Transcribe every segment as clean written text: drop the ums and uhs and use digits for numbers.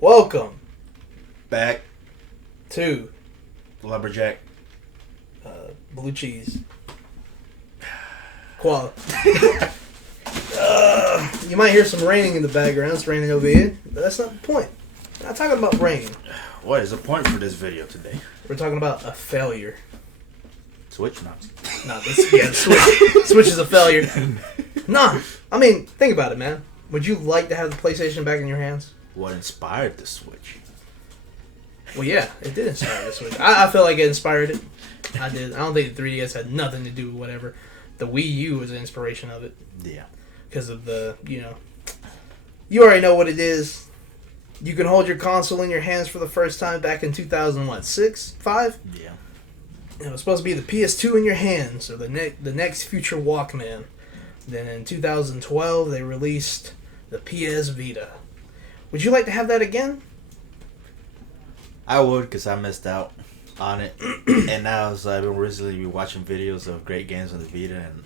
Welcome Back to Lumberjack. Blue Cheese. Koala. You might hear some raining in the background. It's raining over here, but that's not the point. We're not talking about rain. What is the point for this video today? We're talking about a failure. Switch not. No, Switch is a failure. Nah, I mean, think about it, man. Would you like to have the PlayStation back in your hands? What inspired the Switch? Well, yeah, it did inspire the Switch. I feel like it inspired it. I did. I don't think the 3DS had nothing to do with whatever. The Wii U was the inspiration of it. Yeah. Because of the, you already know what it is. You can hold your console in your hands for the first time back in 2006, 5? Yeah. It was supposed to be the PS2 in your hands, or the next future Walkman. Then in 2012, they released the PS Vita. Would you like to have that again? I would, because I missed out on it. And now I've been recently watching videos of great games on the Vita, and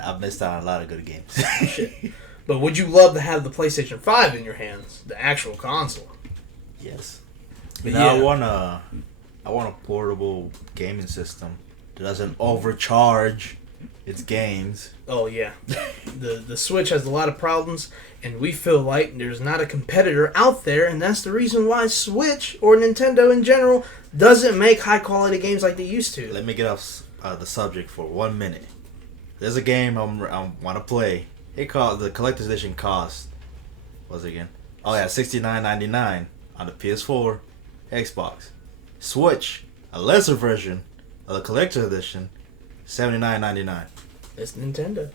I've missed out on a lot of good games. Shit. But would you love to have the PlayStation 5 in your hands? The actual console? Yes. Yeah. I want a portable gaming system that doesn't overcharge its games. Oh, yeah. The Switch has a lot of problems, and we feel like there's not a competitor out there, and that's the reason why Switch, or Nintendo in general, doesn't make high-quality games like they used to. Let me get off the subject for 1 minute. There's a game I want to play. The collector's edition cost, what's it again? Oh yeah, $69.99 on the PS4, Xbox. Switch, a lesser version of the collector's edition, $79.99. It's Nintendo.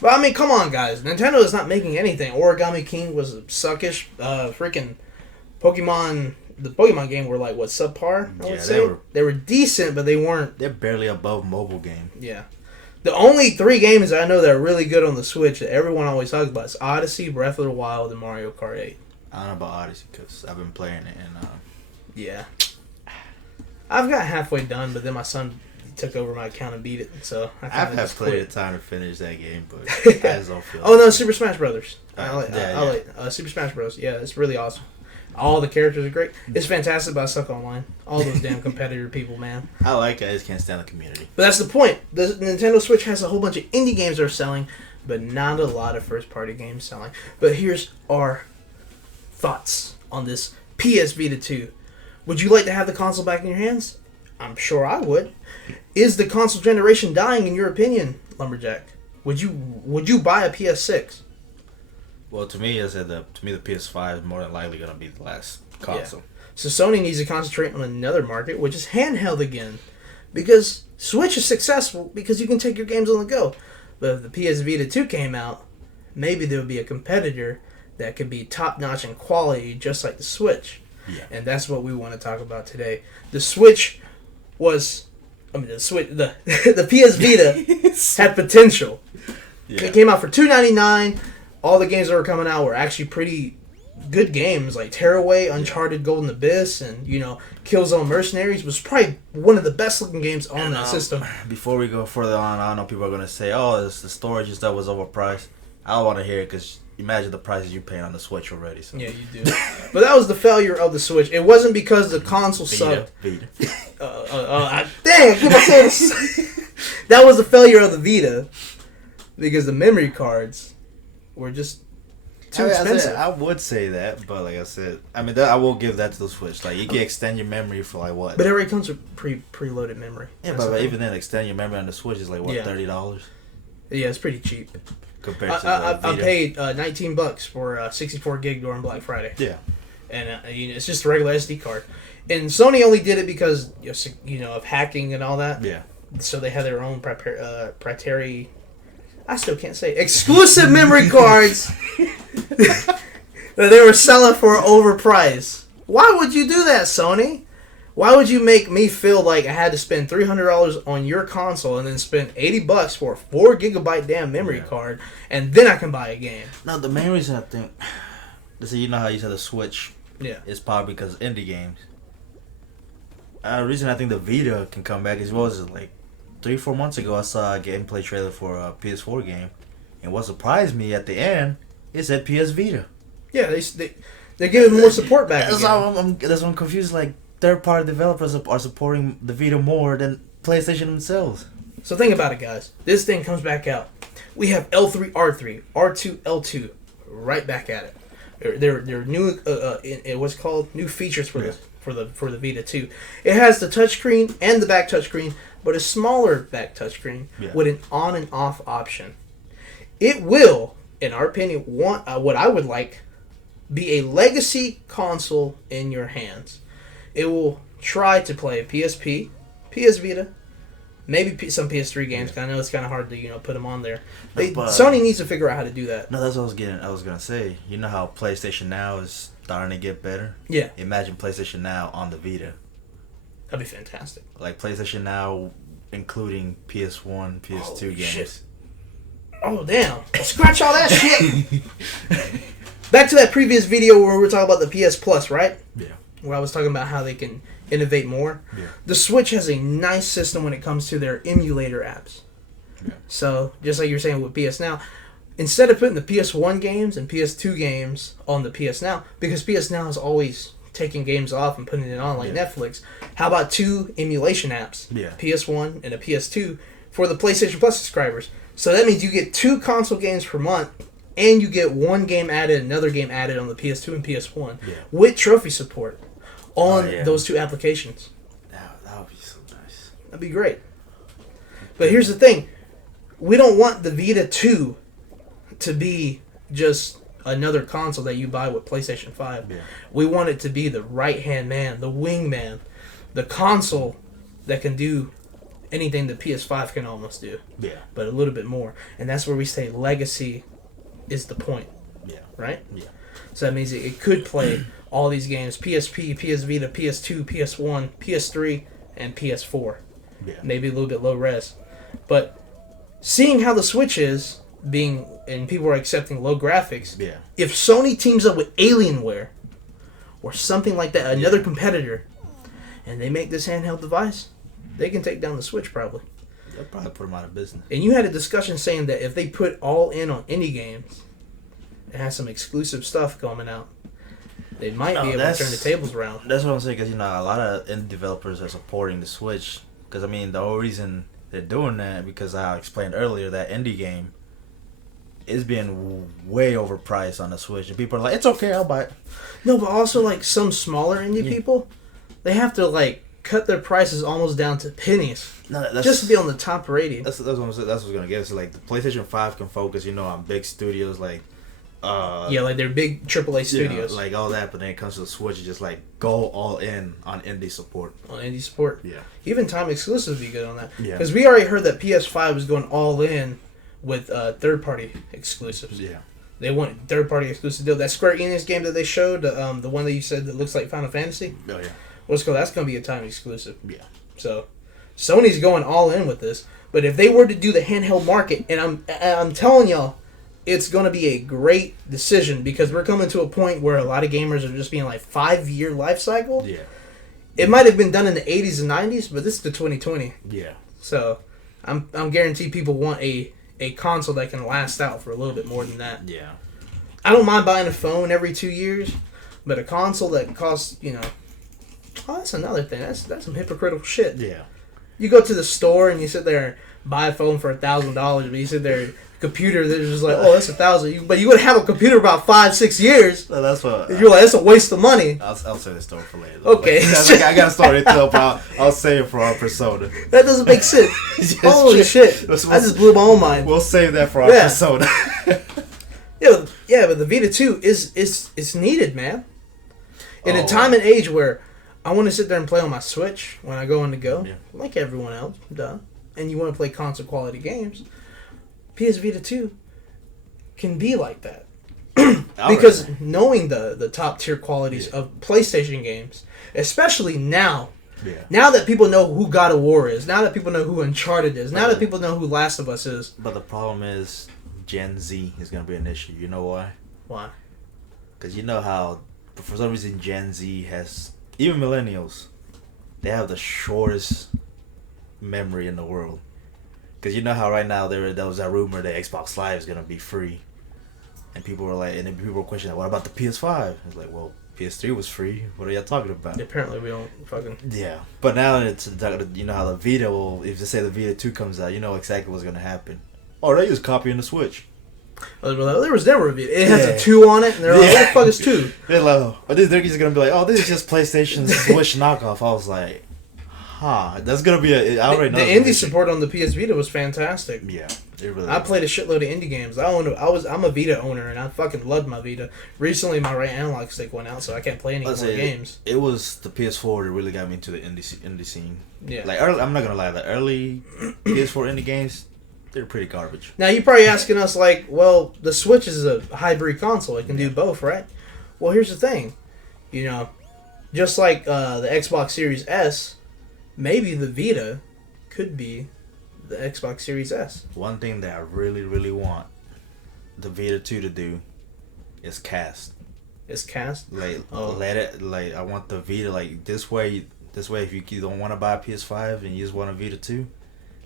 But I mean, come on, guys. Nintendo is not making anything. Origami King was suckish. Freaking Pokemon. The Pokemon game were like, what, subpar? I would say they were decent, but they weren't. They're barely above mobile game. Yeah. The only 3 games I know that are really good on the Switch that everyone always talks about is Odyssey, Breath of the Wild, and Mario Kart 8. I don't know about Odyssey because I've been playing it and yeah. I've got halfway done, but then my son took over my account and beat it, so I've had plenty of time to finish that game, but I just don't feel. Oh no, Super Smash Brothers. Yeah. Super Smash Bros. Yeah, it's really awesome. All the characters are great. It's fantastic, but I suck online. All those damn competitor people, man. I like it. I just can't stand the community. But that's the point. The Nintendo Switch has a whole bunch of indie games that are selling, but not a lot of first-party games selling. But here's our thoughts on this PS Vita 2. Would you like to have the console back in your hands? I'm sure I would. Is the console generation dying, in your opinion, Lumberjack? Would you buy a PS6? Well, to me, the PS5 is more than likely going to be the last console. Yeah. So Sony needs to concentrate on another market, which is handheld again. Because Switch is successful because you can take your games on the go. But if the PS Vita 2 came out, maybe there would be a competitor that could be top-notch in quality just like the Switch. Yeah. And that's what we want to talk about today. The Switch the PS Vita had potential. Yeah. It came out for $299. All the games that were coming out were actually pretty good games, like Tearaway, Uncharted Golden Abyss, and, Killzone Mercenaries was probably one of the best looking games on that system. Before we go further on, I know people are going to say, the storage and stuff was overpriced. I don't want to hear it because imagine the prices you pay on the Switch already. So. Yeah, you do. But that was the failure of the Switch. It wasn't because the console sucked. Vita. Dang, I keep on saying that was the failure of the Vita because the memory cards were just too expensive. I would say that, but like I said, I will give that to the Switch. Like, you can extend your memory for like what? But it already comes with preloaded memory. Yeah, but even then, extend your memory on the Switch is like what, $30? Yeah, it's pretty cheap. Compared to I paid $19 for a 64 gig during Black Friday. Yeah, and it's just a regular SD card. And Sony only did it because of hacking and all that. Yeah. So they had their own proprietary. I still can't say exclusive memory cards that they were selling for overpriced. Why would you do that, Sony? Why would you make me feel like I had to spend $300 on your console and then spend $80 for a 4 gigabyte damn memory card, and then I can buy a game? Now the main reason I think, you know how you said the Switch, is probably because of indie games. The reason I think the Vita can come back is like 3-4 months ago, I saw a gameplay trailer for a PS4 game, and what surprised me at the end, it said PS Vita. Yeah, They're giving more support back. That's why I'm confused. Like third-party developers are supporting the Vita more than PlayStation themselves. So think about it, guys. This thing comes back out. We have L3, R3, R2, L2, right back at it. They're new. What's called new features for the Vita 2. It has the touchscreen and the back touchscreen, but a smaller back touchscreen with an on and off option. It will, in our opinion, what I would like, be a legacy console in your hands. It will try to play PSP, PS Vita, maybe some PS3 games. Cause I know it's kind of hard to put them on there. Sony needs to figure out how to do that. No, that's what I was gonna say. You know how PlayStation Now is starting to get better. Yeah. Imagine PlayStation Now on the Vita. That'd be fantastic. Like PlayStation Now, including PS1, PS2 games. Shit. Oh damn! Scratch all that shit. Back to that previous video where we were talking about the PS Plus, right? Yeah. Where I was talking about how they can innovate more. Yeah. The Switch has a nice system when it comes to their emulator apps. Yeah. So, just like you're saying with PS Now, instead of putting the PS1 games and PS2 games on the PS Now, because PS Now is always taking games off and putting it on like Netflix, how about 2 emulation apps? Yeah. PS1 and a PS2 for the PlayStation Plus subscribers. So that means you get 2 console games per month, and you get 1 game added, another game added on the PS2 and PS1 with trophy support on those 2 applications. That would be so nice. That'd be great. But here's the thing. We don't want the Vita 2 to be just another console that you buy with PlayStation 5. Yeah. We want it to be the right-hand man, the wingman, the console that can do anything the PS5 can almost do. Yeah. But a little bit more. And that's where we say legacy is the point. Yeah. Right? Yeah. So that means it could play all these games, PSP, PS Vita, PS2, PS1, PS3, and PS4. Yeah. Maybe a little bit low res. But seeing how the Switch is being, and people are accepting low graphics, if Sony teams up with Alienware or something like that, another competitor, and they make this handheld device, they can take down the Switch probably. They'll probably put them out of business. And you had a discussion saying that if they put all in on indie games and have some exclusive stuff coming out, they might be able to turn the tables around. That's what I'm saying, because a lot of indie developers are supporting the Switch. Because the whole reason they're doing that, because I explained earlier that indie game is being way overpriced on the Switch, and people are like, "It's okay, I'll buy it." No, but also like some smaller indie people, they have to cut their prices almost down to pennies. No, just to be on the top rating. That's what I'm saying. That's what's gonna get us. So, the PlayStation 5 can focus, on big studios like they're big AAA studios, like all that. But then it comes to the Switch, you just go all in on indie support. Yeah. Even time exclusives would be good on that. Yeah. Because we already heard that PS5 was going all in with third-party exclusives. Yeah. They want third-party exclusive deal. That Square Enix game that they showed, the one that you said that looks like Final Fantasy. Oh yeah. What's called? That's going to be a time exclusive. Yeah. So, Sony's going all in with this. But if they were to do the handheld market, and I'm telling y'all, it's going to be a great decision, because we're coming to a point where a lot of gamers are just being 5-year life cycle. Yeah. It might have been done in the 80s and 90s, but this is the 2020. Yeah. So, I'm guaranteed people want a console that can last out for a little bit more than that. Yeah. I don't mind buying a phone every 2 years, but a console that costs, oh, that's another thing. That's some hypocritical shit. Yeah. You go to the store and you sit there and buy a phone for $1,000, but you sit there, computer that's just oh, that's $1,000. But you would have a computer about 5-6 years. No, that's what. You're like, that's a waste of money. I'll say the story for later. Though. Okay. I got a story to tell, but I'll save it for our persona. That doesn't make sense. Holy shit! I just blew my own mind. We'll save that for our persona. Yeah, but the Vita 2 is needed, man. In a time and age where I want to sit there and play on my Switch when I go on the go, like everyone else, duh. And you want to play console quality games, PS Vita 2 can be like that. Because knowing the top tier qualities of PlayStation games, especially now, now that people know who God of War is, now that people know who Uncharted is, now that people know who Last of Us is. But the problem is Gen Z is going to be an issue. You know why? Why? Because you know how, for some reason, Gen Z has, even millennials, they have the shortest memory in the world. Because you know how right now there was that rumor that Xbox Live is going to be free. And people were like, and then people were questioning, what about the PS5? It's like, well, PS3 was free. What are y'all talking about? Apparently, we don't fucking. Yeah, but now it's, you know how the Vita will, if they say the Vita 2 comes out, you know exactly what's gonna happen. Oh, they just copying the Switch. There was never a Vita. It has a 2 on it, and they're like, what the fuck is 2? They're like, they're just gonna be like, oh, this is just PlayStation's Switch knockoff. I was like, that's gonna be I already know. The indie support on the PS Vita was fantastic. Yeah, it really. I played a shitload of indie games. I'm a Vita owner, and I fucking loved my Vita. Recently, my right analog stick went out, so I can't play any more games. It was the PS4 that really got me into the indie scene. Yeah, like I'm not gonna lie, the early PS4 indie games, they're pretty garbage. Now you're probably asking us like, well, the Switch is a hybrid console; it can do both, right? Well, here's the thing, you know, just like the Xbox Series S. Maybe the Vita could be the Xbox Series S. One thing that I really, really want the Vita 2 to do is cast. Is cast? Let it, like, I want the Vita, like, this way, if you don't want to buy a PS5 and you just want a Vita 2,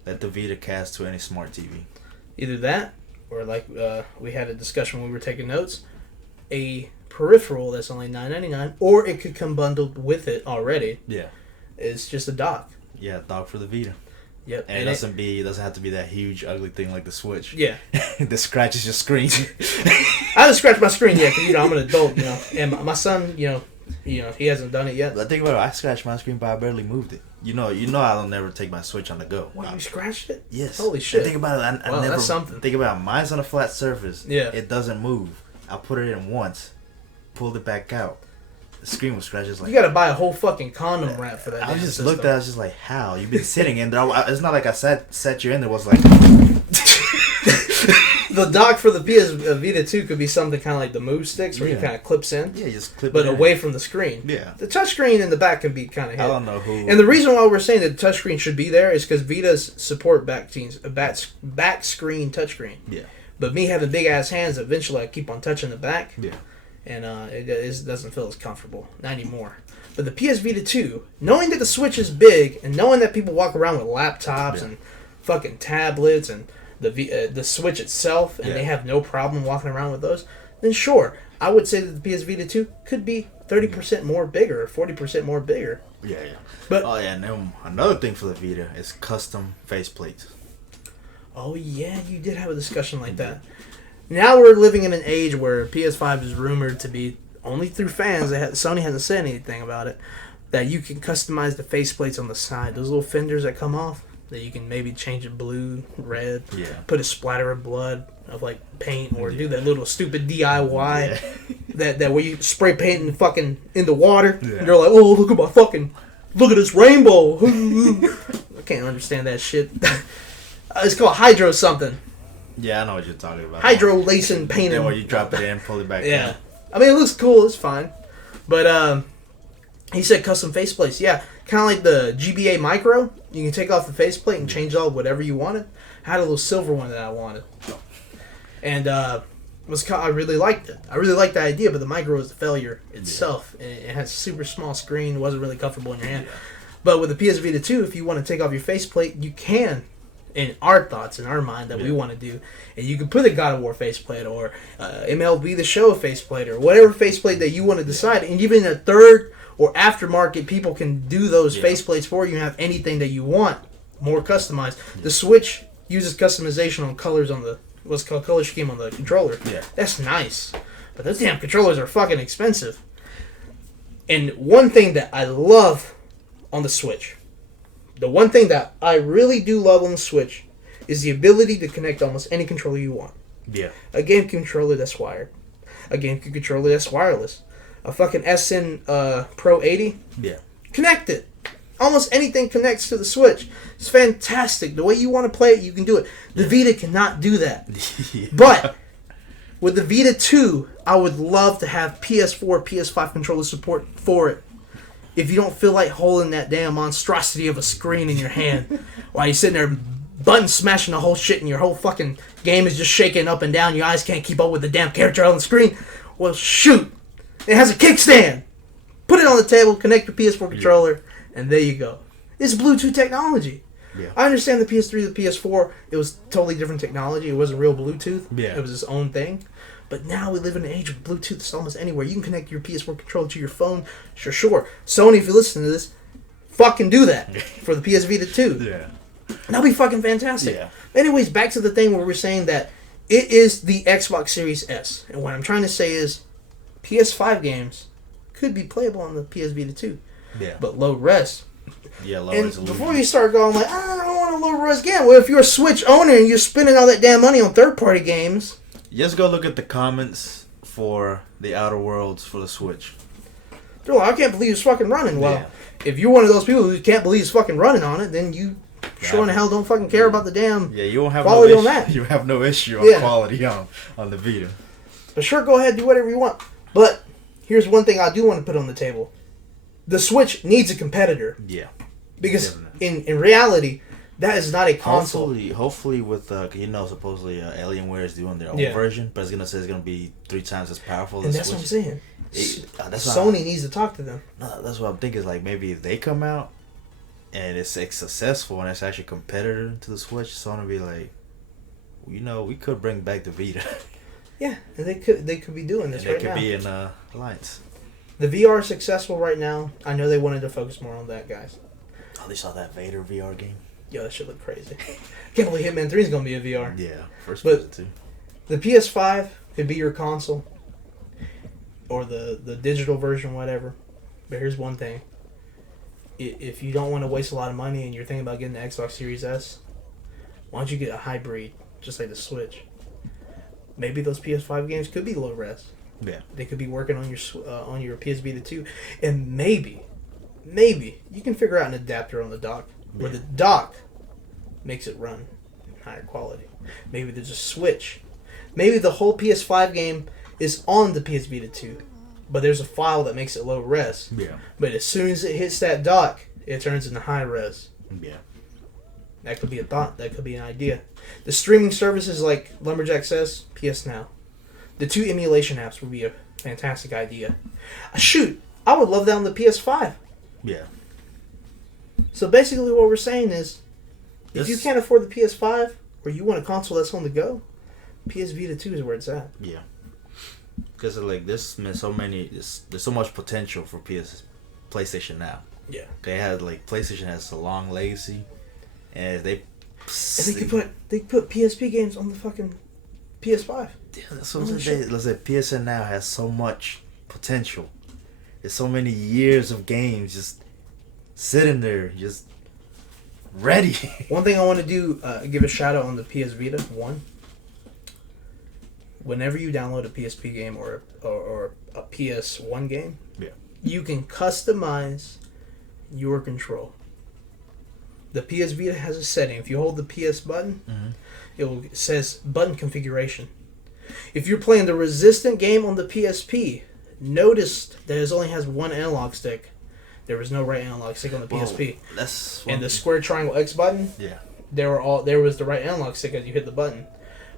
let the Vita cast to any smart TV. Either that, or like we had a discussion when we were taking notes, a peripheral that's only $9.99, or it could come bundled with it already. Yeah. It's just a dock. Yeah, dock for the Vita. Yep. And it doesn't have to be that huge, ugly thing like the Switch. Yeah. That scratches your screen. I haven't scratched my screen yet because, I'm an adult, and my son, he hasn't done it yet. But think about it, I scratched my screen, but I barely moved it. You know I'll never take my Switch on the go. What, you scratched it? Yes. Holy shit. And think about it, I never. That's something. Think about it, mine's on a flat surface. Yeah. It doesn't move. I put it in once, pulled it back out. The screen was scratched. Like, you gotta buy a whole fucking condom wrap for that. I just looked at it, I was just like, how? You've been sitting in there. It's not like I set you in there. It was like. The dock for the PS Vita 2 could be something kind of like the move sticks where you kind of clips in. Yeah, just clip but it away in. From the screen. Yeah. The touchscreen in the back can be kind of hit. I don't know who. And the reason why we're saying that the touchscreen should be there is because Vitas support back screen touchscreen. Yeah. But me having big ass hands, eventually I keep on touching the back. Yeah. And it doesn't feel as comfortable. Not anymore. But the PS Vita 2, knowing that the Switch is big, and knowing that people walk around with laptops and fucking tablets and the Switch itself, and they have no problem walking around with those, then sure, I would say that the PS Vita 2 could be 30% more bigger, or 40% more bigger. Yeah, yeah. But and then another thing for the Vita is custom faceplates. Oh yeah, you did have a discussion like that. Now we're living in an age where PS5 is rumored to be only through fans. Sony hasn't said anything about it. That you can customize the faceplates on the side. Those little fenders that come off. That you can maybe change it blue, red. Yeah. Put a splatter of blood of like paint, or do that little stupid DIY. Yeah. That where you spray paint and fucking in the water. Yeah. And you're like, oh, look at this rainbow. I can't understand that shit. It's called Hydro something. Yeah, I know what you're talking about. Hydro lacing paint. Yeah, where you drop it in, pull it back down. I mean, it looks cool. It's fine. But he said custom faceplates. Yeah, kind of like the GBA Micro. You can take off the faceplate and change all whatever you wanted. I had a little silver one that I wanted. And I really liked it. I really liked the idea, but the Micro was the failure itself. Yeah. It has a super small screen. It wasn't really comfortable in your hand. Yeah. But with the PS Vita 2, if you want to take off your faceplate, you can. In our thoughts, in our mind, that we want to do. And you can put a God of War faceplate or MLB The Show faceplate or whatever faceplate that you want to decide. And even a third or aftermarket, people can do those faceplates for you and have anything that you want more customized. Yeah. The Switch uses customization on colors on the, what's called color scheme on the controller. Yeah. That's nice. But those damn controllers are fucking expensive. And one thing that I love on the Switch, the one thing that I really do love on the Switch is the ability to connect almost any controller you want. Yeah. A game controller that's wired. A game controller that's wireless. A fucking SN Pro 80. Yeah. Connect it. Almost anything connects to the Switch. It's fantastic. The way you want to play it, you can do it. The Vita cannot do that. But with the Vita 2, I would love to have PS4, PS5 controller support for it. If you don't feel like holding that damn monstrosity of a screen in your hand while you're sitting there button smashing the whole shit and your whole fucking game is just shaking up and down, your eyes can't keep up with the damn character on the screen, well, shoot. It has a kickstand. Put it on the table, connect your PS4 controller, and there you go. It's Bluetooth technology. Yeah. I understand the PS3, the PS4, it was totally different technology. It wasn't real Bluetooth. Yeah. It was its own thing. But now we live in an age of Bluetooth. It's almost anywhere. You can connect your PS4 controller to your phone. Sure. Sony, if you listen to this, fucking do that for the PS Vita 2. Yeah. That'll be fucking fantastic. Yeah. Anyways, back to the thing where we're saying that it is the Xbox Series S. And what I'm trying to say is PS5 games could be playable on the PS Vita 2. Yeah. But low res. Yeah, low And resolution. before you start going like, I don't want a low res game. Well, if you're a Switch owner and you're spending all that damn money on third-party games... Just go look at the comments for the Outer Worlds for the Switch. They're like, I can't believe it's fucking running. Well, Yeah. if you're one of those people who can't believe it's fucking running on it, then you sure in the hell don't fucking care about the damn You won't have quality no on issue. that. You have no issue on quality on the Vita. But sure, go ahead, do whatever you want. But here's one thing I do want to put on the table. The Switch needs a competitor. Yeah. Because in reality, that is not a console. Hopefully with, supposedly Alienware is doing their own version, but it's going to say it's going to be 3 times as powerful And as that's Switch. what I'm saying. Sony needs to talk to them. No, that's what I'm thinking. Is like maybe if they come out and it's successful and it's actually a competitor to the Switch, Sony will be like, we could bring back the Vita. Yeah, and they could be doing this and right now. They could be in alliance. The VR is successful right now. I know they wanted to focus more on that, guys. Oh, they saw that Vader VR game? Yo, that shit look crazy. Can't believe Hitman 3 is going to be a VR. Yeah, first But too. The PS5 could be your console. Or the digital version, whatever. But here's one thing. If you don't want to waste a lot of money and you're thinking about getting the Xbox Series S, why don't you get a hybrid, just like the Switch? Maybe those PS5 games could be low res. Yeah. They could be working on your PS Vita 2. And maybe you can figure out an adapter on the dock where the dock makes it run in higher quality. Maybe there's a switch. Maybe the whole PS5 game is on the PS Vita 2, but there's a file that makes it low res. Yeah. But as soon as it hits that dock, it turns into high res. Yeah. That could be a thought. That could be an idea. The streaming services like Lumberjack says, PS Now. The 2 emulation apps would be a fantastic idea. Shoot, I would love that on the PS5. Yeah. So basically what we're saying is, if you can't afford the PS5, or you want a console that's on the go, PS Vita 2 is where it's at. Yeah. Because there's so much potential for PlayStation Now. Yeah. They had PlayStation has a long legacy, and they could put PSP games on the fucking PS5. Yeah, that's what I'm saying. Let's say PSN Now has so much potential. There's so many years of games just sitting there, just ready. One thing I want to do, give a shout out on the PS Vita. One, whenever you download a PSP game or a PS1 game, you can customize your control. The PS Vita has a setting. If you hold the PS button, it says button configuration. If you're playing the Resistant game on the PSP, notice that it only has one analog stick. There was no right analog stick on the PSP. And the square triangle X button, there was the right analog stick as you hit the button.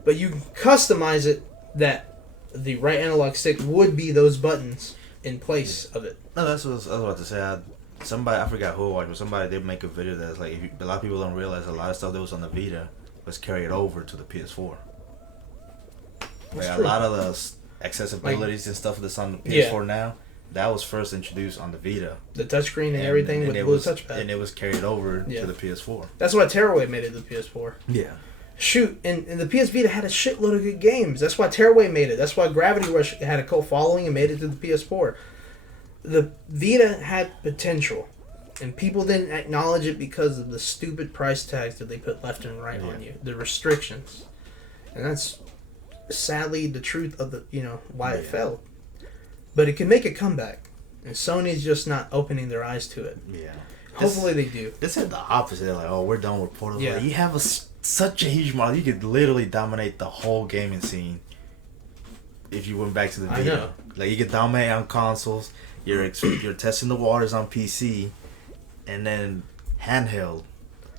But you can customize it that the right analog stick would be those buttons in place of it. No, that's what I was about to say. I forgot who it was, but somebody did make a video that's like, a lot of people don't realize a lot of stuff that was on the Vita was carried over to the PS4. A lot of the accessibilities and stuff that's on the PS4 now, that was first introduced on the Vita. The touchscreen and everything with the blue touchpad. And it was carried over to the PS4. That's why Tearaway made it to the PS4. Yeah. Shoot, and the PS Vita had a shitload of good games. That's why Tearaway made it. That's why Gravity Rush had a cult following and made it to the PS4. The Vita had potential, and people didn't acknowledge it because of the stupid price tags that they put left and right on you, the restrictions, and that's sadly the truth of why it fell. But it can make a comeback, and Sony's just not opening their eyes to it. Yeah, hopefully they do. They said the opposite. They're like, "Oh, we're done with portals." Yeah. Like, you have such a huge model, you could literally dominate the whole gaming scene if you went back to the Vita. I know. Like, you could dominate on consoles. You're testing the waters on PC, and then handheld.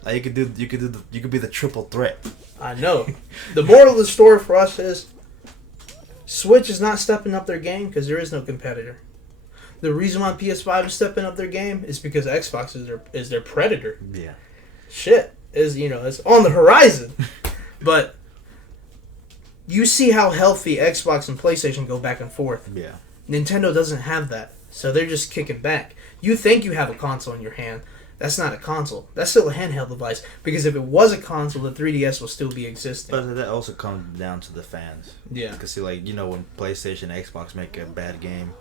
Like, you could be the triple threat. I know. The moral of the story for us is Switch is not stepping up their game because there is no competitor. The reason why PS5 is stepping up their game is because Xbox is their predator. Yeah. Shit is it's on the horizon, but You see how healthy Xbox and PlayStation go back and forth. Yeah. Nintendo doesn't have that, so they're just kicking back. You think you have a console in your hand. That's not a console. That's still a handheld device. Because if it was a console, the 3DS will still be existing. But that also comes down to the fans. Yeah. Because, see, like, you know, when PlayStation and Xbox make a bad game,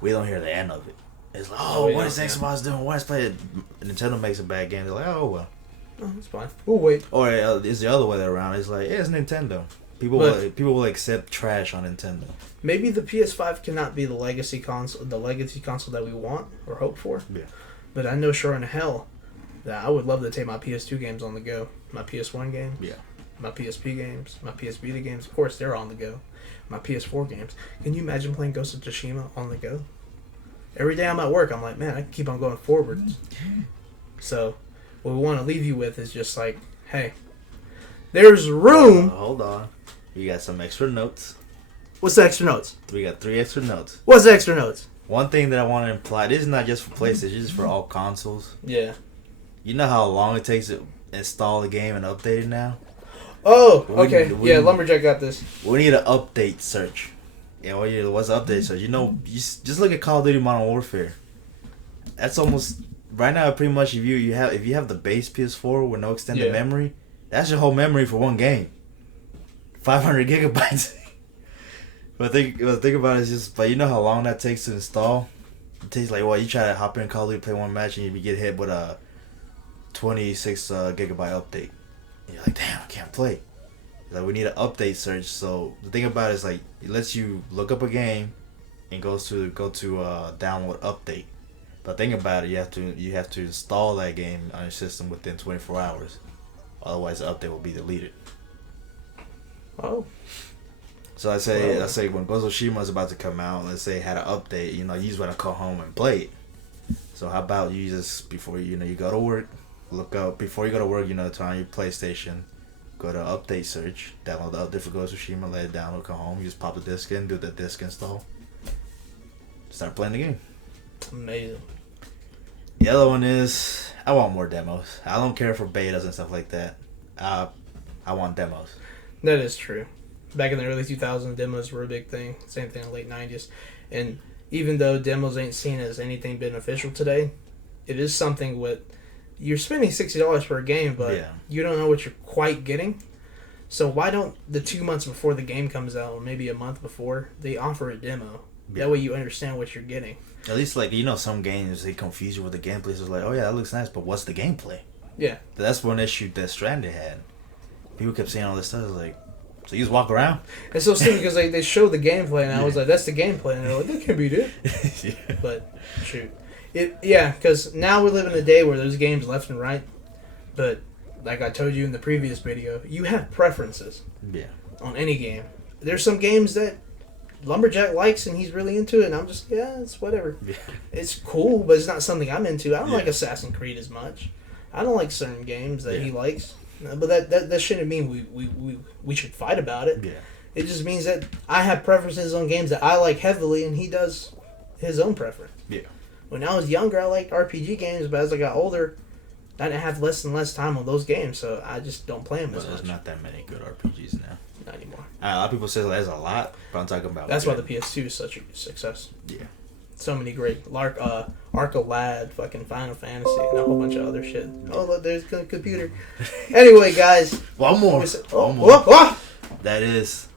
we don't hear the end of it. It's like, what is Xbox doing? Why is Nintendo makes a bad game? They're like, oh, well. Oh, that's fine. We'll wait. Or it's the other way around. It's like, it's Nintendo. People will accept trash on Nintendo. Maybe the PS5 cannot be the legacy console that we want or hope for. Yeah. But I know sure in hell that I would love to take my PS2 games on the go. My PS1 games. Yeah. My PSP games. My PS Vita games. Of course, they're on the go. My PS4 games. Can you imagine playing Ghost of Tsushima on the go? Every day I'm at work, I'm like, man, I can keep on going forwards. So, what we want to leave you with is just like, hey, there's room. Hold on. You got some extra notes. What's the extra notes? We got 3 extra notes. What's the extra notes? One thing that I want to imply, this is not just for PlayStation, this is for all consoles. Yeah. You know how long it takes to install a game and update it now? Oh, okay. Lumberjack got this. We need an update search. Yeah, what's the update search? You know, just look at Call of Duty Modern Warfare. That's almost right now. Pretty much, if you have the base PS4 with no extended memory, that's your whole memory for one game. 500 gigabytes. But think about it, it's just, but you know how long that takes to install? It takes like, you try to hop in Call of Duty, play one match, and you get hit with a 26 gigabyte update. And you're like, damn, I can't play. Like, we need an update search. So the thing about it is, like, it lets you look up a game and go to download update. But think about it, you have to install that game on your system within 24 hours. Otherwise, the update will be deleted. Oh. So I say when Ghost of Tsushima is about to come out, let's say it had an update, you just want to come home and play it. So how about you just, before you go to work, look up, before you go to work, turn on your PlayStation, go to update search, download the update for Ghost of Tsushima, let it download, come home, you just pop the disc in, do the disc install, start playing the game. Amazing. The other one is, I want more demos. I don't care for betas and stuff like that. I want demos. That is true. Back in the early 2000s, demos were a big thing. Same thing in the late 90s. And even though demos ain't seen as anything beneficial today, it is something you're spending $60 for a game, but you don't know what you're quite getting. So why don't the 2 months before the game comes out, or maybe a month before, they offer a demo? Yeah. That way you understand what you're getting. At least, some games, they confuse you with the gameplay. So it's like, oh yeah, that looks nice, but what's the gameplay? Yeah. That's one issue that Stranded had. People kept saying all this stuff, like, so you just walk around? It's so stupid because they showed the gameplay, and I was like, that's the gameplay. And they're like, that can't be it. Yeah. But, shoot. Because now we live in a day where there's games left and right. But, like I told you in the previous video, you have preferences. Yeah. On any game. There's some games that Lumberjack likes, and he's really into it, and I'm just, it's whatever. Yeah. It's cool, but it's not something I'm into. I don't like Assassin's Creed as much. I don't like certain games that he likes. But that shouldn't mean we should fight about it. Yeah. It just means that I have preferences on games that I like heavily, and he does his own preference. Yeah. When I was younger, I liked RPG games, but as I got older, I didn't have less and less time on those games, so I just don't play them as much. There's not that many good RPGs now. Not anymore. A lot of people say there's a lot, but I'm talking about... That's why the PS2 is such a success. Yeah. So many great Arca Lad, fucking Final Fantasy, and a whole bunch of other shit. Oh, look, there's a computer. Anyway, guys. One more. One more. That is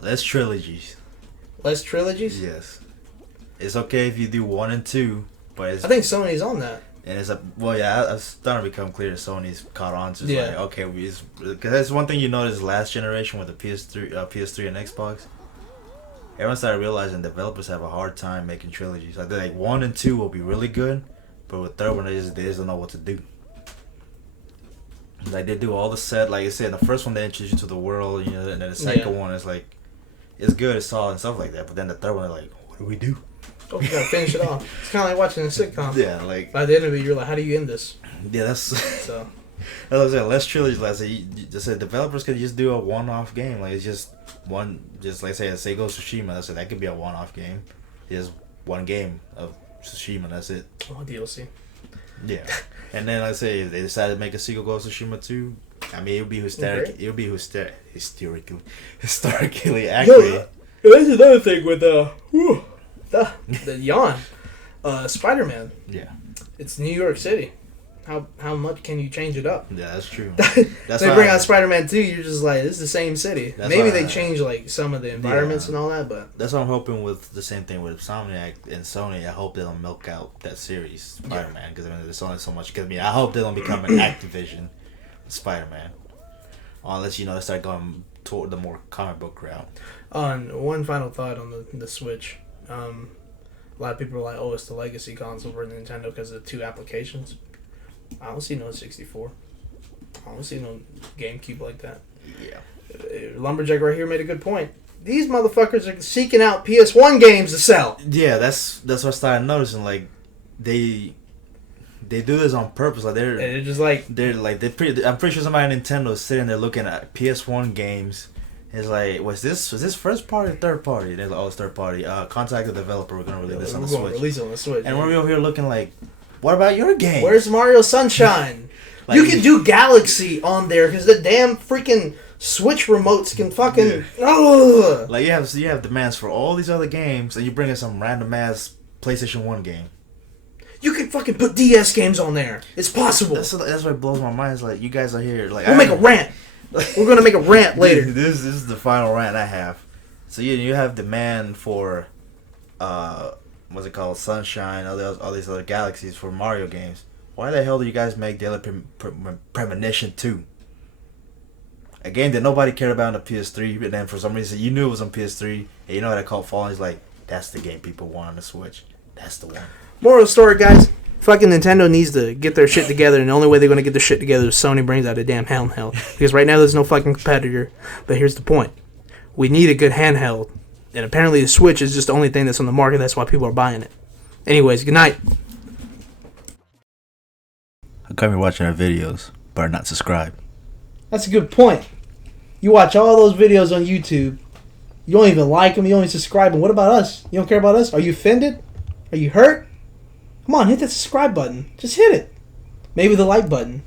less trilogies. Less trilogies? Yes. It's okay if you do 1 and 2, but it's... I think Sony's on that. And it's it's starting to become clear that Sony's caught on to like, okay, because that's one thing you notice last generation with the PS3 and Xbox. Everyone started realizing developers have a hard time making trilogies. Like 1 and 2 will be really good, but with third one they just don't know what to do. Like they do all the set, like I said, the first one they introduce you to the world, and then the second one is like, it's good, it's solid and stuff like that. But then the third one, they're like, what do we do? Oh, you gotta finish it off. It's kind of like watching a sitcom. Yeah, like by the end of it, you're like, how do you end this? Yeah, that's so. As I said, less trilogies. Like I said, you just said developers could just do a one-off game. Like it's just one, just like say Ghost of Tsushima. I said that could be a one-off game. Just one game of Tsushima. That's it. Oh, DLC. Yeah, and then I say if they decided to make a sequel, Ghost of Tsushima 2, I mean, it would be hysterical. It would be historically Yo, accurate. that's another thing with the yawn. Spider-Man. Yeah. It's New York City. How much can you change it up? Yeah, that's true. That's they bring out Spider-Man 2, you're just like, this is the same city. Maybe they change like some of the environments and all that, but that's what I'm hoping with the same thing with Insomniac and Sony. I hope they don't milk out that series, Spider-Man, because I mean, there's only so much. Because I hope they don't become an Activision Spider-Man, unless they start going toward the more comic book route. One final thought on the Switch. A lot of people are like, oh, it's the legacy console for Nintendo because of the 2 applications. I don't see no 64. I don't see no GameCube like that. Yeah. Lumberjack right here made a good point. These motherfuckers are seeking out PS1 games to sell. Yeah, that's what I started noticing. Like, they do this on purpose. Like they're just like I'm pretty sure somebody at Nintendo is sitting there looking at PS1 games. It's like, was this first party or third party? They're like, oh, it's third party. Contact the developer. We're gonna release this on the Switch. Release it on the Switch. And we're over here looking like, what about your game? Where's Mario Sunshine? Like, you can do Galaxy on there because the damn freaking Switch remotes can fucking. Ugh. Like you have demands for all these other games, and you bring in some random ass PlayStation 1 game. You can fucking put DS games on there. It's possible. That's what blows my mind. Is like you guys are here. Like we'll make a rant. We're gonna make a rant later. This is the final rant I have. So you have demand for, what's it called, Sunshine, all these other galaxies for Mario games. Why the hell do you guys make Daily Premonition 2? A game that nobody cared about on the PS3, but then for some reason you knew it was on PS3, and you know that caught falling. It's like, that's the game people want on the Switch. That's the one. Moral of the story, guys. Fucking Nintendo needs to get their shit together, and the only way they're going to get their shit together is Sony brings out a damn handheld. Because right now there's no fucking competitor. But here's the point. We need a good handheld. And apparently the Switch is just the only thing that's on the market. That's why people are buying it. Anyways, good night. How come you're watching our videos, but are not subscribed? That's a good point. You watch all those videos on YouTube. You don't even like them. You don't even subscribe. And what about us? You don't care about us? Are you offended? Are you hurt? Come on, hit that subscribe button. Just hit it. Maybe the like button.